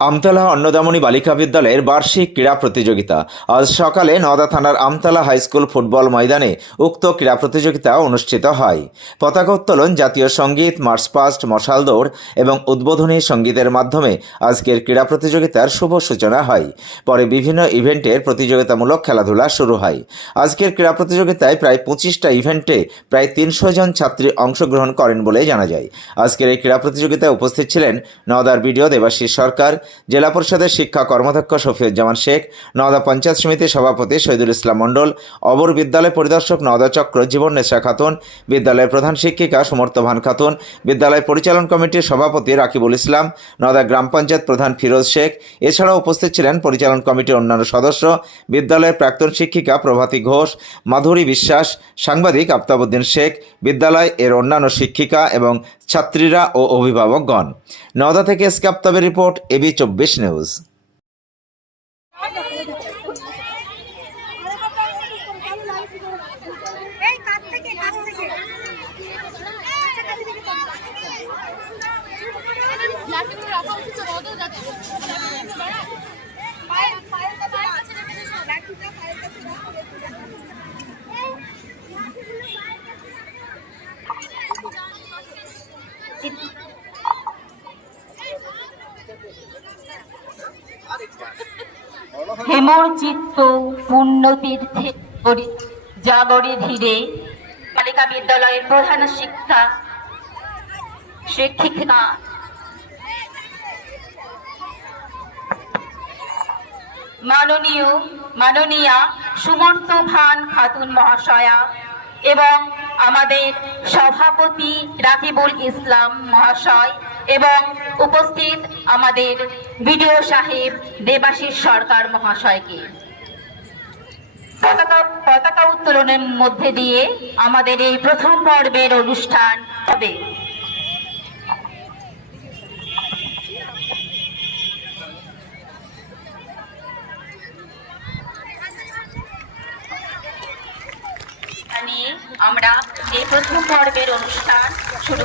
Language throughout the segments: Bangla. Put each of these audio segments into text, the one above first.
আমতলা অন্নদামণি বালিকা বিদ্যালয়ের বার্ষিক ক্রীড়া প্রতিযোগিতা। আজ সকালে নওদা থানার আমতলা হাই স্কুল ফুটবল ময়দানে উক্ত ক্রীড়া প্রতিযোগিতা অনুষ্ঠিত হয়। পতাকা উত্তোলন, জাতীয় সংগীত, মার্চ পাস্ট, মশাল দৌড় এবং উদ্বোধনী সঙ্গীতের মাধ্যমে আজকের ক্রীড়া প্রতিযোগিতার শুভ সূচনা হয়। পরে বিভিন্ন ইভেন্টের প্রতিযোগিতামূলক খেলাধুলা শুরু হয়। আজকের ক্রীড়া প্রতিযোগিতায় প্রায় পঁচিশটা ইভেন্টে প্রায় তিনশো জন ছাত্রী অংশগ্রহণ করেন বলে জানা যায়। আজকের এই ক্রীড়া প্রতিযোগিতায় উপস্থিত ছিলেন নওদার বিডিও দেবাশিস সরকার জেলা পরিষদের শিক্ষা কর্মাধ্যক্ষ শফিউজ্জামান শেখ, নওদা পঞ্চায়েত সমিতির সভাপতি শহীদুল ইসলাম মণ্ডল, অবর বিদ্যালয় পরিদর্শক নওদা চক্র জীবন নেশা খাতুন, বিদ্যালয়ের প্রধান শিক্ষিকা সমর্থ ভান খাতুন, বিদ্যালয় পরিচালন কমিটির সভাপতি রাকিবুল ইসলাম, নওদা গ্রাম পঞ্চায়েত প্রধান ফিরোজ শেখ, এছাড়াও উপস্থিত ছিলেন পরিচালন কমিটির অন্যান্য সদস্য, বিদ্যালয়ের প্রাক্তন শিক্ষিকা প্রভাতী ঘোষ, মাধুরী বিশ্বাস, সাংবাদিক আফতাবুদ্দিন শেখ, বিদ্যালয় এর অন্যান্য শিক্ষিকা এবং ছাত্রীরা ও অভিভাবকগণ। নওদা থেকে স্কাপ্তাবের রিপোর্ট এবি চব্বিশ নিউজ এই কাছ থেকে কাছ থেকে লাঠিগুলো রাখা উচিত তো রোদও যাচ্ছে পায়ের পায়ের কাছে লাঠিটা পায়ের কাছে রাখো, লাঠিটা। হেমর চিত্ত পূর্ণ তীর্থে গরি- জাগরে ধীরে বালিকা বিদ্যালয়ের প্রধান শিক্ষা শিক্ষিকা মাননীয়, মাননীয়া সুমন্ত ভান খাতুন মহাশয়া এবং আমাদের সভাপতি রাকিবুল ইসলাম মহাশয় এবং উপস্থিত আমাদের বিডিও সাহেব দেবাশিস সরকার মহাশয়কে। পতাকা পতাকা উত্তোলনের মধ্যে দিয়ে আমাদের এই প্রথম পর্বের অনুষ্ঠান হবে। আমরা এই প্রথম পর্বের অনুষ্ঠান শুরু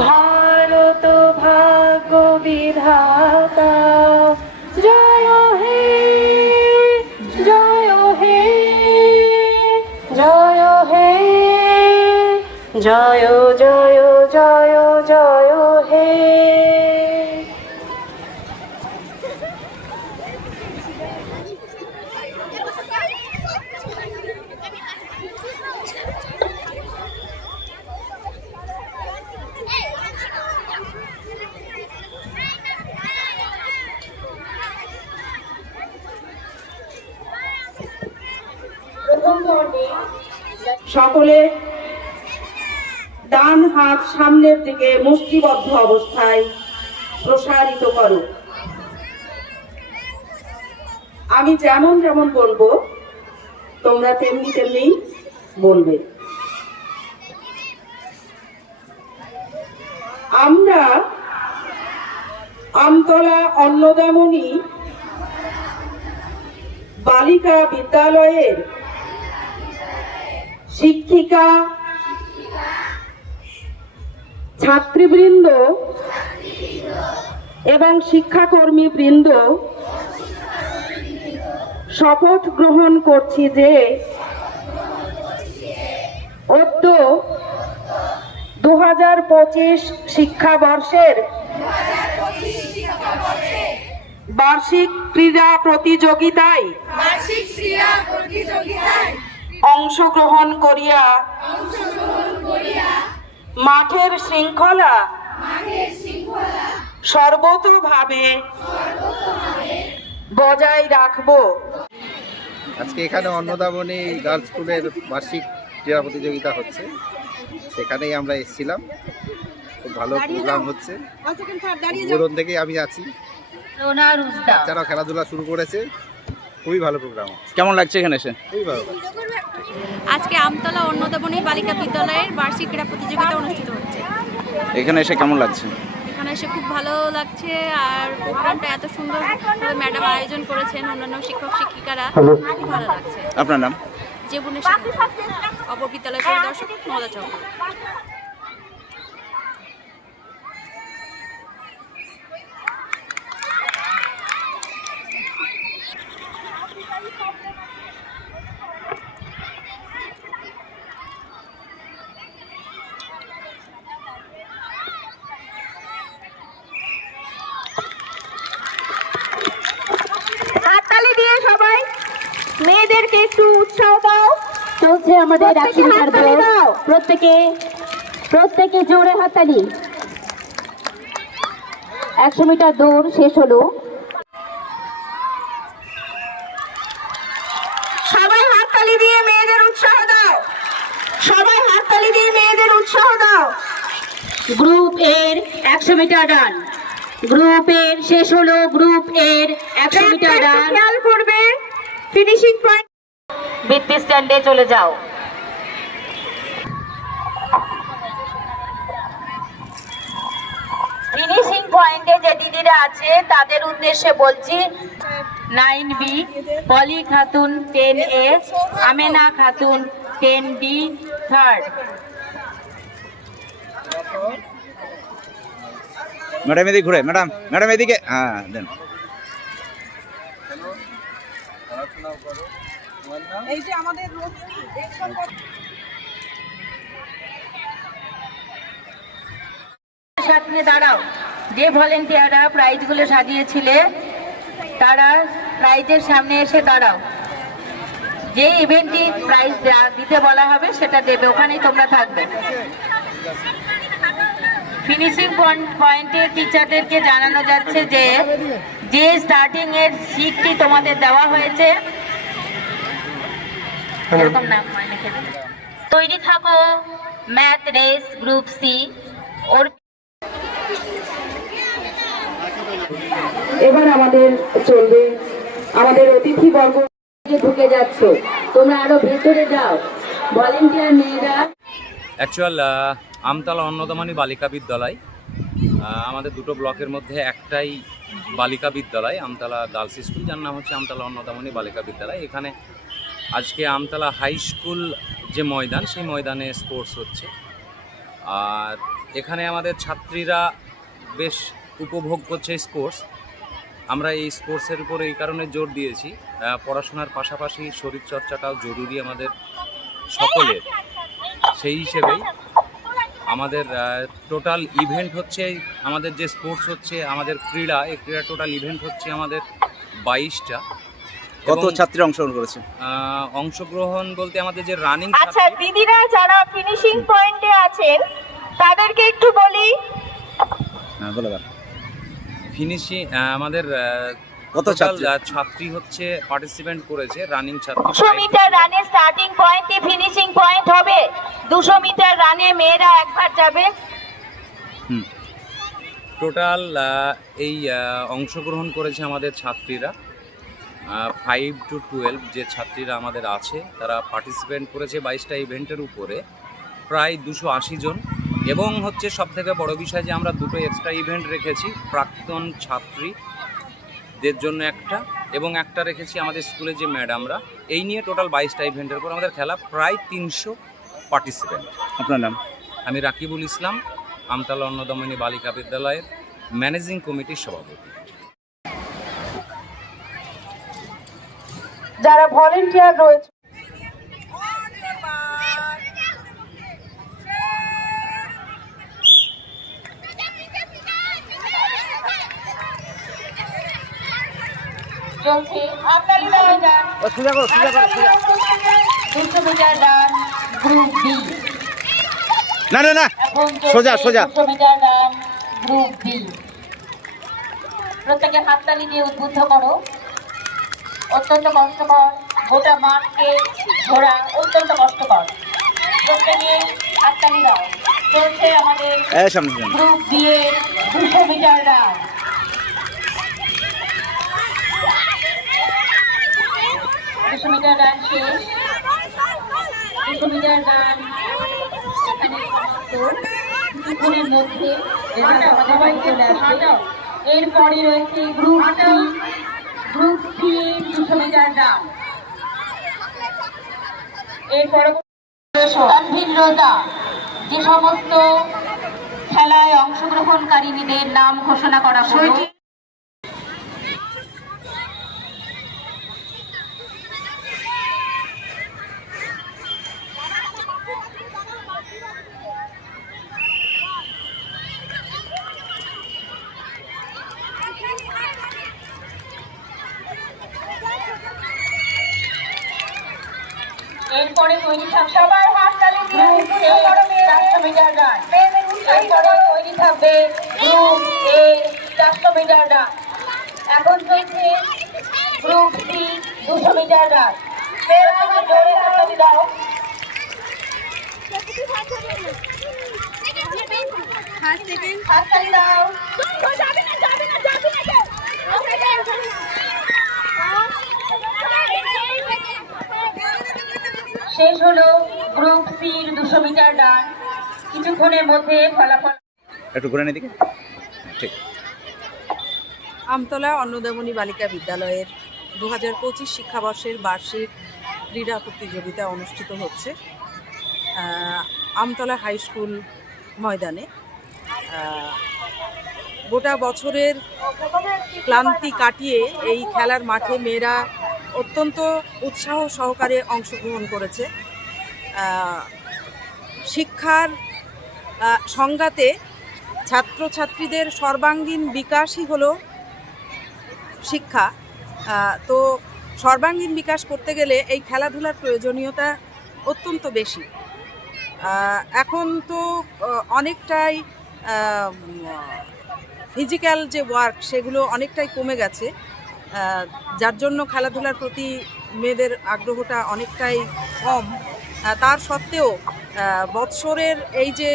ভারত ভাগ্য বিধাতা। জয় হে জয় হে জয় হে জয় জয় হে সকলে ডান হাত সামনের দিকে মুষ্টিবদ্ধ অবস্থায় প্রসারিত করো। আমি যেমন যেমন বলব, তোমরা তেমনি তেমনি বলবে। আমরা আমতলা অন্নদামণি বালিকা বিদ্যালয়ের শিক্ষিকা, ছাত্রীবৃন্দ এবং শিক্ষাকর্মী বৃন্দ শপথ গ্রহণ করছি যে অদ্য দু হাজার পঁচিশ শিক্ষাবর্ষের বার্ষিক ক্রীড়া প্রতিযোগিতায় বার্ষিক ক্রীড়া প্রতিযোগিতায় অংশগ্রহণ করিয়া মাঠের শৃঙ্খলা সর্বতোভাবে বজায় রাখব। আজকে এখানে অন্নদামণি গার্লস স্কুলের বার্ষিক ক্রীড়া প্রতিযোগিতা হচ্ছে। সেখানেই আমরা এসেছিলাম। খুব ভালো প্রোগ্রাম হচ্ছে। উদ্বোধন থেকেই আমি আছি। বাচ্চারাও খেলাধুলা শুরু করেছে। খুবই ভালো প্রোগ্রাম কেমন লাগছে এখানে এসে? খুবই ভালো। আজকে আমতলা অন্নদাবনী বালিকা বিদ্যালয়ের বার্ষিক ক্রীড়া প্রতিযোগিতা অনুষ্ঠিত হচ্ছে। এখানে এসে কেমন লাগছে? এখানে এসে খুব ভালো লাগছে আর প্রোগ্রামটা এত সুন্দর ম্যাডাম আয়োজন করেছেন অন্যান্য শিক্ষক শিক্ষিকারা খুব ভালো লাগছে। আপনার নাম? জীবনের সাথে অপর বিদ্যালয় পরিদর্শক মদা চক্র হাততালি দিয়ে সবাই মেয়েদেরকে একটু উৎসাহ দাও চলছে আমাদের প্রত্যেকে। প্রত্যেকে জোরে হাততালি একশো মিটার দৌড় শেষ হলো। সবাই হাততালি দিয়ে মেয়েদের উৎসাহ দাও। সবাই হাততালি দিয়ে মেয়েদের উৎসাহ দাও। গ্রুপ এর একশো মিটার রান। গ্রুপ এর শেষ হলো গ্রুপ এর একশো মিটার রান। খেয়াল করবে। ফিনিশিং পয়েন্ট ভিত্তি স্ট্যান্ডে চলে যাও। ফিনিশিং পয়েন্টে যে দিদিরা আছে, তাদের উদ্দেশ্যে বলছি nine B Poli Khatun ten A Amena Khatun ten B third madam এদিকে ঘুরে, ম্যাডাম ম্যাডাম এদিকে হ্যাঁ দেন। সাথে দাঁড়াও। যে ভলেন্টিয়াররা প্রাইজগুলো সাজিয়েছিলে তারা প্রাইজের সামনে এসে দাঁড়াও। যে ইভেন্টটি প্রাইজ দিতে বলা হবে সেটা দেবে। ওখানেই তোমরা থাকবে। ফিনিশিং পয়েন্টের টিচারদেরকে জানানো যাচ্ছে যে যে স্টার্টিং এর সিটটি তোমাদের দেওয়া হয়েছে এরকম নাম হয় লিখে দেবে। তৈরি থাকো ম্যাথ রেস গ্রুপ সি ওর এবার আমাদের চলবে। আমাদের অতিথি বর্গ ঢুকে যাচ্ছ তোমরা আরও ভেতরে যাও। ভলেন্টিয়ার মেয়েরা। অ্যাকচুয়াল আমতলা অন্নদামণি বালিকা বিদ্যালয়। আহ, আমাদের দুটো ব্লকের মধ্যে একটাই বালিকা বিদ্যালয় আমতলা গার্লস স্কুল যার নাম হচ্ছে আমতলা অন্নদামণি বালিকা বিদ্যালয়। এখানে আজকে আমতলা হাই স্কুল যে ময়দান, সেই ময়দানে স্পোর্টস হচ্ছে। আর এখানে আমাদের ছাত্রীরা বেশ উপভোগ করছে স্পোর্টস আমরা এই স্পোর্টসের উপর এই কারণে জোর দিয়েছি। পড়াশোনার পাশাপাশি শরীরচর্চাটাও জরুরি আমাদের সকলের। সেই হিসেবেই আমাদের টোটাল ইভেন্ট হচ্ছে, আমাদের যে স্পোর্টস হচ্ছে, আমাদের ক্রীড়া, এই ক্রীড়া টোটাল ইভেন্ট হচ্ছে আমাদের বাইশটা। কত ছাত্রী অংশগ্রহণ করেছে? অংশগ্রহণ বলতে আমাদের যে রানিং আচ্ছা দিদিরা যারা ফিনিশিং পয়েন্টে আছেন তাদেরকে একটু বলি। হ্যাঁ বলে দাও। ফিনিশিং আমাদের কত ছাত্রী? হচ্ছে পার্টিসিপেন্ট করেছে রানিং ছাত্রী দুশো মিটার রানে স্টার্টিং পয়েন্টে ফিনিশিং পয়েন্ট হবে। দুশো মিটার রানে মেয়েরা একবার যাবে। হুম। টোটাল এই অংশগ্রহণ করেছে আমাদের ছাত্রীরা। ফাইভ টু টুয়েলভ যে ছাত্রীরা আমাদের আছে তারা পার্টিসিপেন্ট করেছে বাইশটা ইভেন্টের উপরে প্রায় দুশো আশি জন। এবং হচ্ছে সব থেকে বড় বিষয় যে আমরা দুটো এক্সট্রা ইভেন্ট রেখেছি প্রাক্তন ছাত্রীদের জন্য একটা এবং একটা রেখেছি আমাদের স্কুলে যে ম্যাডামরা। এই নিয়ে টোটাল বাইশটা ইভেন্টের উপর আমাদের খেলা প্রায় তিনশো পার্টিসিপেন্ট আপনার নাম? আমি রাকিবুল ইসলাম আমতলা অন্নদমনী বালিকা বিদ্যালয়ের ম্যানেজিং কমিটির সভাপতি। যারা ভলেন্টিয়ার রয়েছে। না না না। সোজা সোজা। প্রত্যেকে হাততালি দিয়ে উদ্বুদ্ধ করো। অত্যন্ত কষ্টকর। গোটা মাঠকে ঘোরা অত্যন্ত কষ্টকর। প্রত্যেকে হাততালি দাও। চলছে আমাদের। গ্রুপ এর দুশো মিটার রান। দুশো মিটার রান শেষ। দুশো মিটার রান এখানে কিছুক্ষণের মধ্যে আমাদের চলে আসবে। এরপরে রয়েছে গ্রুপ সি। গ্রুপ সি দুশো যার নাম এর রোজা। যে সমস্ত খেলায় অংশগ্রহণকারীদের নাম ঘোষণা করা হলো এরপরে তৈরি থাকবে সবার চারশো মিটার এরপরে তৈরি থাকবে গ্রুপ এ চারশো মিটার এখন চলছে গ্রুপ সি দুশো মিটার রান মেয়েরা জোরে হাততালি দাও হাততালি দাও শেষ হলো গ্রুপ সির দুশো মিটার রান কিছুক্ষণের মধ্যে ফলাফল একটু ঘুরে এদিকে ঠিক। আমতলা অন্নদামণি বালিকা বিদ্যালয়ের দু হাজার পঁচিশ শিক্ষাবর্ষের বার্ষিক ক্রীড়া প্রতিযোগিতা অনুষ্ঠিত হচ্ছে আমতলা হাই স্কুল ময়দানে। গোটা বছরের ক্লান্তি কাটিয়ে এই খেলার মাঠে মেয়েরা অত্যন্ত উৎসাহ সহকারে অংশগ্রহণ করেছে। শিক্ষার সংঘাতে ছাত্রছাত্রীদের সর্বাঙ্গীন বিকাশই হলো শিক্ষা। তো সর্বাঙ্গীন বিকাশ করতে গেলে এই খেলাধুলার প্রয়োজনীয়তা অত্যন্ত বেশি। এখন তো অনেকটাই ফিজিক্যাল যে ওয়ার্ক সেগুলো অনেকটাই কমে গেছে। যার জন্য খেলাধুলার প্রতি মেয়েদের আগ্রহটা অনেকটাই কম তার সত্ত্বেও বৎসরের এই যে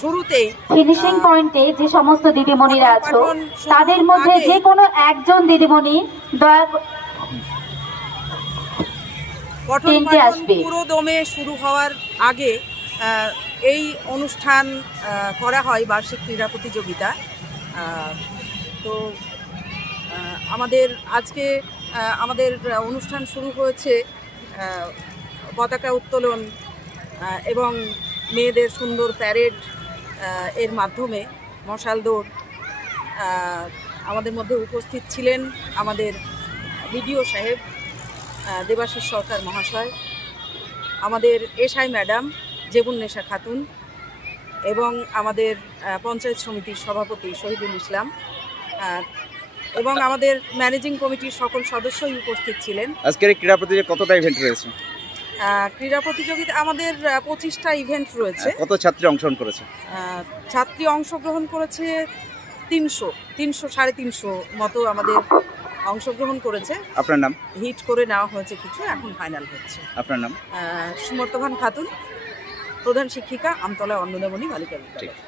শুরুতেই ফিনিশিং পয়েন্টে যে সমস্ত দিদিমণিরা আছো তাদের মধ্যে যে কোনো একজন দিদিমণি দয়া তিনটে আসবে। পুরো দমে শুরু হওয়ার আগে এই অনুষ্ঠান করা হয় বার্ষিক ক্রীড়া প্রতিযোগিতা তো আমাদের আজকে আমাদের অনুষ্ঠান শুরু হয়েছে পতাকা উত্তোলন এবং মেয়েদের সুন্দর প্যারেড এর মাধ্যমে মশাল দৌড় আমাদের মধ্যে উপস্থিত ছিলেন আমাদের বিডিও সাহেব দেবাশিস সরকার মহাশয়, আমাদের এসআই ম্যাডাম জেবুন্নেশা খাতুন এবং আমাদের পঞ্চায়েত সমিতির সভাপতি শহীদুল ইসলাম এবং আমাদের ম্যানেজিং কমিটির সকল সদস্যই উপস্থিত ছিলেন। আজকের এই ক্রীড়া প্রতিযোগিতা কতটা ইভেন্ট রয়েছে? ক্রীড়া প্রতিযোগিতা আমাদের পঁচিশটা ইভেন্ট রয়েছে। কত ছাত্রী অংশগ্রহণ করেছে? ছাত্রী অংশগ্রহণ করেছে তিনশো তিনশো সাড়ে তিনশো মতো আমাদের অংশগ্রহণ করেছে। আপনার নাম? হিট করে নেওয়া হয়েছে কিছু এখন ফাইনাল হচ্ছে। আপনার নাম? সুমর্তভান খাতুন প্রধান শিক্ষিকা আমতলা অন্নদামণি বালিকা বিদ্যালয়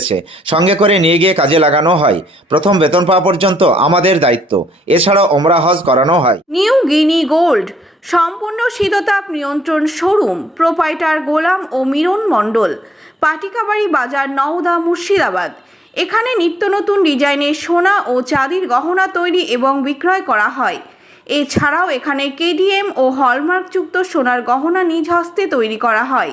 রয়েছে সঙ্গে করে নিয়ে গিয়ে কাজে লাগানো হয়। প্রথম বেতন পাওয়া পর্যন্ত আমাদের দায়িত্ব। এছাড়াও ওমরা হজ করানো হয়। New Guinea Gold. সম্পূর্ণ শীততাপ নিয়ন্ত্রণ শোরুম। প্রোপাইটার গোলাম ও মিরন মণ্ডল। পাটিকাবাড়ি বাজার নওদা মুর্শিদাবাদ। এখানে নিত্য নতুন ডিজাইনের সোনা ও চাঁদির গহনা তৈরি এবং বিক্রয় করা হয়। এছাড়াও এখানে কেডিএম ও হলমার্কযুক্ত সোনার গহনা নিজ হস্তে তৈরি করা হয়।